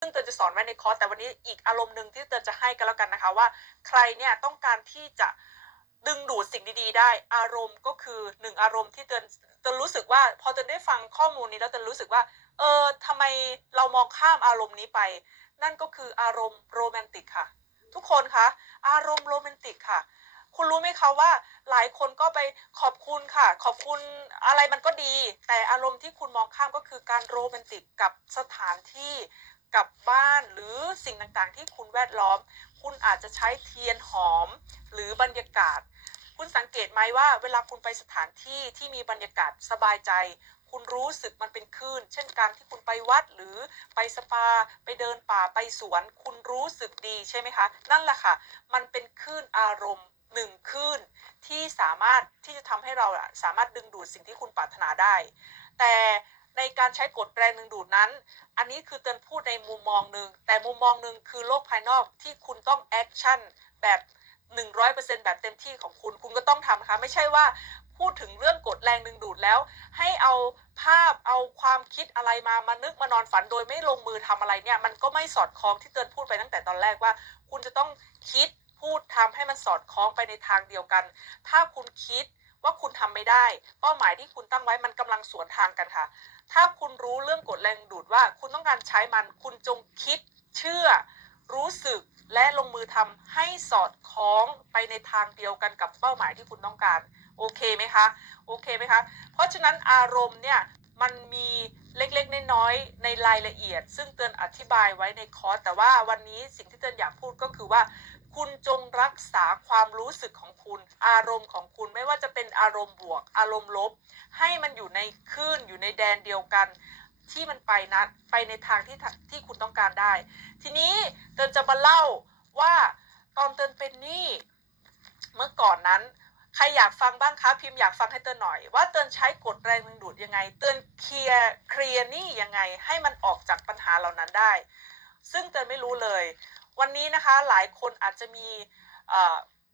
ซึ่งเตือนจะสอนไว้ในคอร์สแต่วันนี้อีกอารมณ์หนึ่งที่เตือนจะให้กันแล้วกันนะคะว่า ใครเนี่ยต้องการที่จะดึงดูดสิ่งดีๆ ได้อารมณ์ก็คือหนึ่งอารมณ์ที่เตือนเตือนรู้สึกว่า พอเตือนได้ฟังข้อมูลนี้แล้วเตือนรู้สึกว่า เออทำไมเรามองข้ามอารมณ์นี้ไป นั่นก็คืออารมณ์โรแมนติกค่ะ ทุกคนคะอารมณ์โรแมนติกค่ะ คุณรู้ไหมคะว่าหลายคนก็ไปขอบคุณค่ะ ขอบคุณอะไรมันก็ดี แต่อารมณ์ที่คุณมองข้ามก็คือการโรแมนติกกับสถานที่ กับบ้านหรือสิ่งต่างๆ ที่คุณแวดล้อม คุณอาจจะใช้เทียนหอมหรือบรรยากาศ คุณสังเกตไหมว่า เวลาคุณไปสถานที่ที่มีบรรยากาศสบายใจ คุณรู้สึกมันเป็นคลื่น เช่นการที่คุณไปวัดหรือไปสปา ไปเดินป่าไปสวน คุณรู้สึกดีใช่ไหมคะ นั่นแหละค่ะ มันเป็นคลื่นอารมณ์หนึ่งคลื่นที่สามารถที่จะทำให้เราสามารถดึงดูดสิ่งที่คุณปรารถนาได้ แต่ ในการใช้กฎแรงดึงดูดนั้น อันนี้คือเตือนพูดในมุมมองหนึ่ง แต่มุมมองหนึ่งคือโลกภายนอกที่คุณต้องแอคชั่นแบบ 100%แบบเต็มที่ของคุณคุณก็ต้องทำนะคะไม่ใช่ว่าพูดถึงเรื่องกฎแรงดึงดูดแล้ว ให้เอาภาพเอาความคิดอะไรมามานึกมานอนฝันโดยไม่ลงมือทำอะไรเนี่ย มันก็ไม่สอดคล้องที่เตือนพูดไปตั้งแต่ตอนแรกว่า คุณจะต้องคิดพูดทำให้มันสอดคล้องไปในทางเดียวกัน ถ้าคุณคิด ว่าคุณทำไม่ได้ เป้าหมายที่คุณตั้งไว้มันกำลังสวนทางกันค่ะ ถ้าคุณรู้เรื่องกฎแรงดูดว่า คุณต้องการใช้มัน คุณจงคิด เชื่อ รู้สึกและลงมือทำให้สอดคล้องไปในทางเดียวกันกับเป้าหมายที่คุณต้องการ โอเคไหมคะ โอเคไหมคะ เพราะฉะนั้นอารมณ์เนี่ยมันมีเล็กๆ น้อยๆ ในรายละเอียด ซึ่งเตือนอธิบายไว้ในคอร์ส แต่ว่าวันนี้สิ่งที่เตือนอยากพูดก็คือว่า คุณจงรักษาความรู้สึกของคุณ อารมณ์ของคุณไม่ว่าจะเป็นอารมณ์บวก อารมณ์ลบ ให้มันอยู่ในคลื่นอยู่ในแดนเดียวกัน ที่มันไปนะไปในทางที่ที่คุณต้องการได้ ทีนี้เตือนจะมาเล่าว่าตอนเตือนเป็นหนี้เมื่อก่อนนั้นใครอยากฟังบ้างคะพิมพ์อยากฟังให้เตือนหน่อย ว่าเตือนใช้กฎแรงดึงดูดยังไง เตือนเคลียร์เคลียร์นี้ยังไงให้มันออกจากปัญหาเหล่านั้นได้ ซึ่งเตือนไม่รู้เลย วันนี้นะคะหลายคนอาจจะมี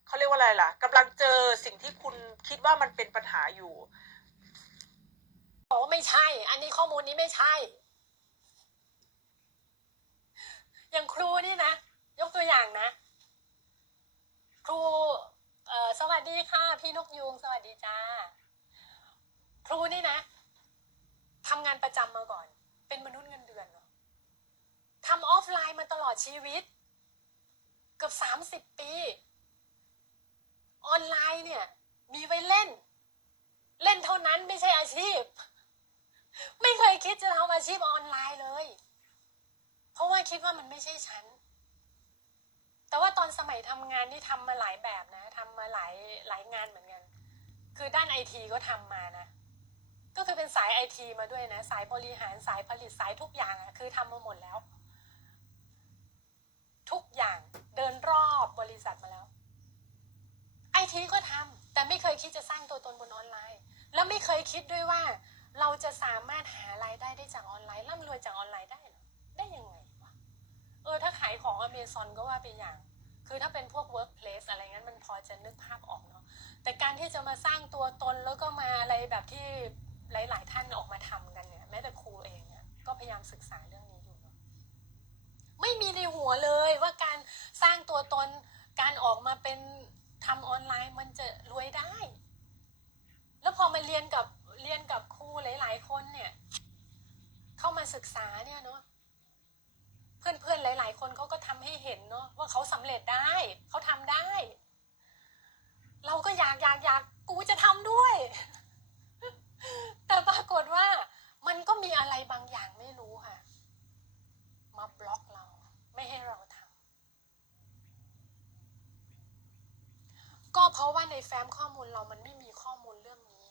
เขาเรียกว่าอะไรล่ะกำลังเจอสิ่งที่คุณคิดว่ามันเป็นปัญหาอยู่บอกว่าไม่ใช่ อันนี้ข้อมูลนี้ไม่ใช่ อย่างครูนี่นะ ยกตัวอย่างนะ ครูสวัสดีค่ะ พี่นกยูงสวัสดีจ้า ครูนี่นะทำงานประจำมาก่อน เป็นมนุษย์เงินเดือนเนาะทำออฟไลน์มาตลอดชีวิต เกือบสามสิบปี ออนไลน์เนี่ย มีไว้เล่น เล่นเท่านั้นไม่ใช่อาชีพ ไม่เคยคิดจะทำอาชีพออนไลน์เลย เพราะว่าคิดว่ามันไม่ใช่ฉัน แต่ว่าตอนสมัยทำงานนี่ทำมาหลายแบบนะทำมาหลายหลายงานเหมือนกัน คือด้านไอทีก็ทำมานะก็คือเป็นสายไอทีมาด้วยนะ สายบริหารสายผลิตสายทุกอย่างอะคือทำมาหมดแล้ว ทุกอย่าง เดินรอบบริษัทมาแล้วไอทีก็ทำแต่ไม่เคยคิดจะสร้างตัวตนบนออนไลน์ แล้วไม่เคยคิดด้วยว่า เราจะสามารถหารายได้ได้จากออนไลน์ร่ำรวยจากออนไลน์ได้หรอได้ยังไงวะเออถ้าขายของอเมซอนก็ว่าไปอย่าง คือถ้าเป็นพวก workplace อะไรงั้นมันพอจะนึกภาพออกเนาะแต่การที่จะมาสร้างตัวตนแล้วก็มาอะไรแบบที่หลาย ๆ ท่านออกมาทำกันเนี่ยแม้แต่ครูเองเนี่ยก็พยายามศึกษาเรื่อง ไม่มีในหัวเลยว่าการสร้างตัวตนการออกมาเป็นทำออนไลน์มันจะรวยได้ แล้วพอมาเรียนกับเรียนกับครูหลาย ๆ คนเนี่ย เข้ามาศึกษาเนี่ยเนาะเพื่อนๆหลาย ๆ คนเขาก็ทำให้เห็นเนาะว่าเขาสำเร็จได้เขาทำได้ เราก็อยากอยากอยากกูจะทำด้วย แต่ปรากฏว่ามันก็มีอะไรบางอย่างไม่รู้ค่ะ มาบล็อกเรา ไม่ให้เราทำก็ เพราะว่าในแฟ้มข้อมูลเรามันไม่มีข้อมูลเรื่องนี้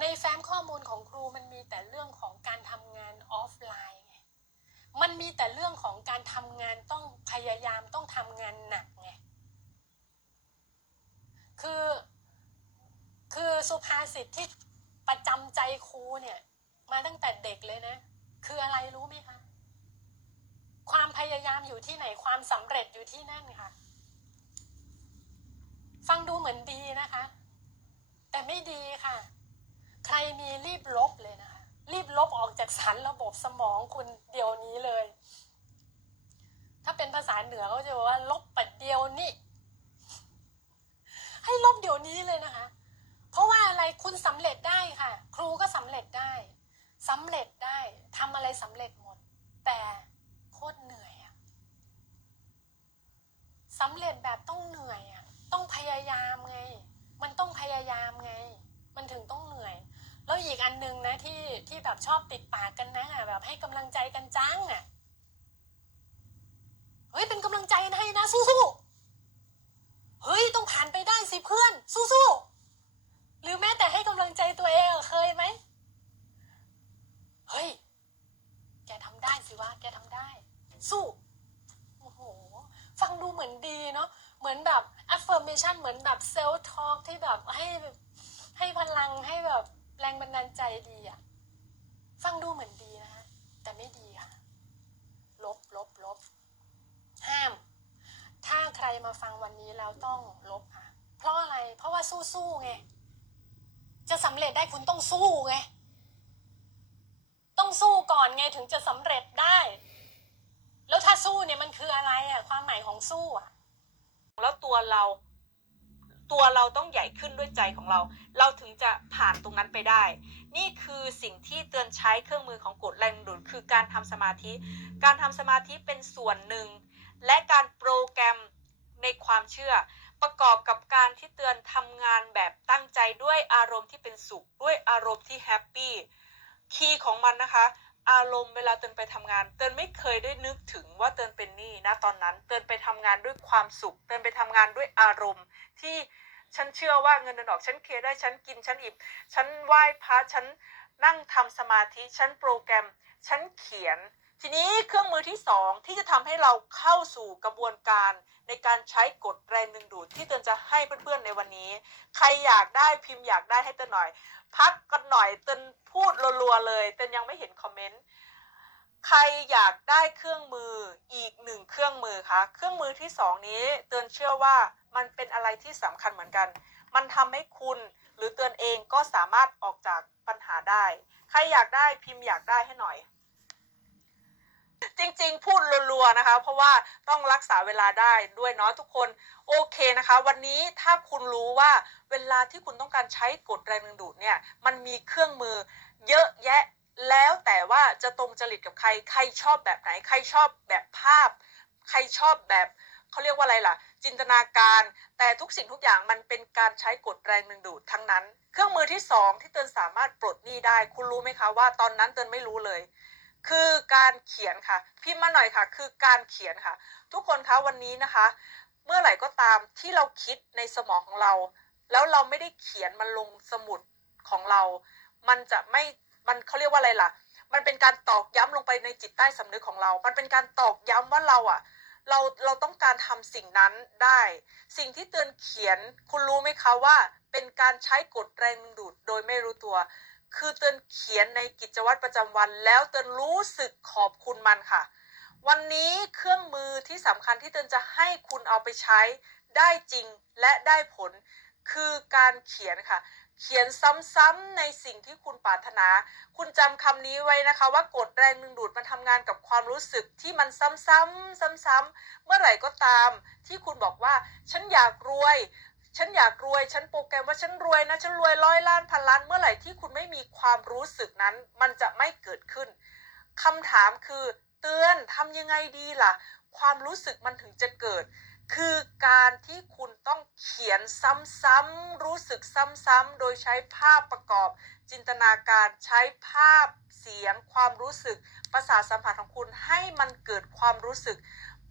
ในแฟ้มข้อมูลของครูมันมีแต่เรื่องของการทำงานออฟไลน์ไงมันมีแต่เรื่องของการทำงานต้องพยายามต้องทำงานหนักไงคือคือสุภาษิตที่ประจำใจครูเนี่ย มาตั้งแต่เด็กเลยนะ คืออะไรรู้ไหมคะ ความพยายามอยู่ที่ไหนความสำเร็จอยู่ที่นั่นค่ะ ฟังดูเหมือนดีนะคะ แต่ไม่ดีค่ะ ใครมีรีบลบเลยนะคะ รีบลบออกจากสารระบบสมองคุณเดี๋ยวนี้เลย ถ้าเป็นภาษาเหนือเขาจะบอกว่า ลบปัดเดียวนี่ให้ลบเดี๋ยวนี้เลยนะคะ เพราะว่าอะไรคุณสำเร็จได้ค่ะ ครูก็สำเร็จได้สำเร็จได้ทำอะไรสำเร็จหมด แต่โคตรเหนื่อยอะสำเร็จแบบต้องเหนื่อยอะ ต้องพยายามไง มันต้องพยายามไง มันถึงต้องเหนื่อย แล้วอีกอันหนึงนะที่ที่แบบชอบติดปากกันนะอะแบบให้กำลังใจกันจังอะเฮ้ยเป็นกำลังใจให้นะสู้ๆเฮ้ยต้องผ่านไปได้สิเพื่อน สู้ๆหรือแม้แต่ให้กำลังใจตัวเองอะเคยไหมเฮ้ย แกทำได้สิวะ แกทำได้ สู้ โอ้โห ฟังดูเหมือนดีเนาะ เหมือนแบบ affirmation เหมือนแบบ self talk ที่แบบให้ให้พลังให้แบบแรงบันดาลใจดีอะฟังดูเหมือนดีนะฮะ แต่ไม่ดีค่ะ ลบลบลบ ห้าม ถ้าใครมาฟังวันนี้แล้วต้องลบค่ะ เพราะอะไร เพราะว่าสู้ๆไง จะสำเร็จได้คุณต้องสู้ไง ต้องสู้ก่อนไงถึงจะสำเร็จได้ แล้วถ้าสู้เนี่ยมันคืออะไรอะความหมายของสู้อะแล้วตัวเรา ตัวเราต้องใหญ่ขึ้นด้วยใจของเรา เราถึงจะผ่านตรงนั้นไปได้ นี่คือสิ่งที่เตือนใช้เครื่องมือของกฎแรงดึงดูดคือการทำสมาธิ การทำสมาธิเป็นส่วนหนึ่ง และการโปรแกรมในความเชื่อ ประกอบกับการที่เตือนทำงานแบบตั้งใจด้วยอารมณ์ที่เป็นสุข ด้วยอารมณ์ที่แฮปปี้คีย์ของมันนะคะ อารมณ์เวลาเตินไปทำงาน เตินไม่เคยได้นึกถึงว่าเตินเป็นหนี้นะตอนนั้น เตินไปทำงานด้วยความสุข เตินไปทำงานด้วยอารมณ์ ที่ฉันเชื่อว่าเงินเดือนออกฉันเคลียร์ได้ฉันกินฉันอิ่มฉันไหว้พระฉันนั่งทำสมาธิฉันโปรแกรม ฉันเขียน ทีนี้เครื่องมือที่สองที่จะทำให้เราเข้าสู่กระบวนการในการใช้กฎแรงดึงดูดที่เตือนจะให้เพื่อนๆในวันนี้ ใครอยากได้พิมพ์อยากได้ให้เตือนหน่อย พักกันหน่อยเตือนพูดรัวๆเลยเตือนยังไม่เห็นคอมเมนต์ใครอยากได้เครื่องมืออีกหนึ่งเครื่องมือคะเครื่องมือที่สองนี้เตือนเชื่อว่ามันเป็นอะไรที่สำคัญเหมือนกัน มันทำให้คุณหรือเตือนเองก็สามารถออกจากปัญหาได้ ใครอยากได้พิมพ์อยากได้ให้หน่อย จริงๆ พูดรัวๆนะคะ เพราะว่าต้องรักษาเวลาได้ด้วยเนาะทุกคนโอเคนะคะ วันนี้ถ้าคุณรู้ว่าเวลาที่คุณต้องการใช้กฎแรงดึงดูดเนี่ยมันมีเครื่องมือเยอะแยะแล้วแต่ว่าจะตรงจริตกับใคร ใครชอบแบบไหน ใครชอบแบบภาพ ใครชอบแบบเขาเรียกว่าอะไรล่ะ จินตนาการ แต่ทุกสิ่งทุกอย่างมันเป็นการใช้กฎแรงดึงดูดทั้งนั้น เครื่องมือที่สองที่เตือนสามารถปลดหนี้ได้ คุณรู้ไหมคะว่าตอนนั้นเตือนไม่รู้เลย คือการเขียนค่ะ พิมพ์มาหน่อยค่ะ คือการเขียนค่ะ ทุกคนคะวันนี้นะคะ เมื่อไหร่ก็ตามที่เราคิดในสมองของเรา แล้วเราไม่ได้เขียนมันลงสมุดของเรา มันจะไม่มันเขาเรียกว่าอะไรล่ะ มันเป็นการตอกย้ำลงไปในจิตใต้สำนึกของเรา มันเป็นการตอกย้ำว่าเราอะเราเราต้องการทำสิ่งนั้นได้ สิ่งที่เตือนเขียนคุณรู้ไหมคะว่า เป็นการใช้กฎแรงดึงดูดโดยไม่รู้ตัว คือเตือนเขียนในกิจวัตรประจำวัน แล้วเตือนรู้สึกขอบคุณมันค่ะ วันนี้เครื่องมือที่สำคัญที่เตือนจะให้คุณเอาไปใช้ได้จริงและได้ผล คือการเขียนค่ะ เขียนซ้ำๆในสิ่งที่คุณปรารถนา คุณจำคำนี้ไว้นะคะ ว่ากฎแรงดึงดูดมันทำงานกับความรู้สึกที่มันซ้ำๆซ้ำๆเมื่อไหร่ก็ตาม ที่คุณบอกว่า ฉันอยากรวย ฉันอยากรวย ฉันโปรแกรมว่าฉันรวยนะ ฉันรวยร้อยล้านพันล้าน เมื่อไหร่ที่คุณไม่มีความรู้สึกนั้น มันจะไม่เกิดขึ้นคำถามคือเตือนทำยังไงดีล่ะ ความรู้สึกมันถึงจะเกิด คือการที่คุณต้องเขียนซ้ำๆรู้สึกซ้ำๆโดยใช้ภาพประกอบ จินตนาการใช้ภาพเสียง ความรู้สึกประสาทสัมผัสของคุณให้มันเกิดความรู้สึก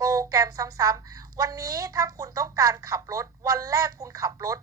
โปรแกรมซ้ำๆวันนี้ถ้าคุณต้องการขับรถ วันแรกคุณขับรถ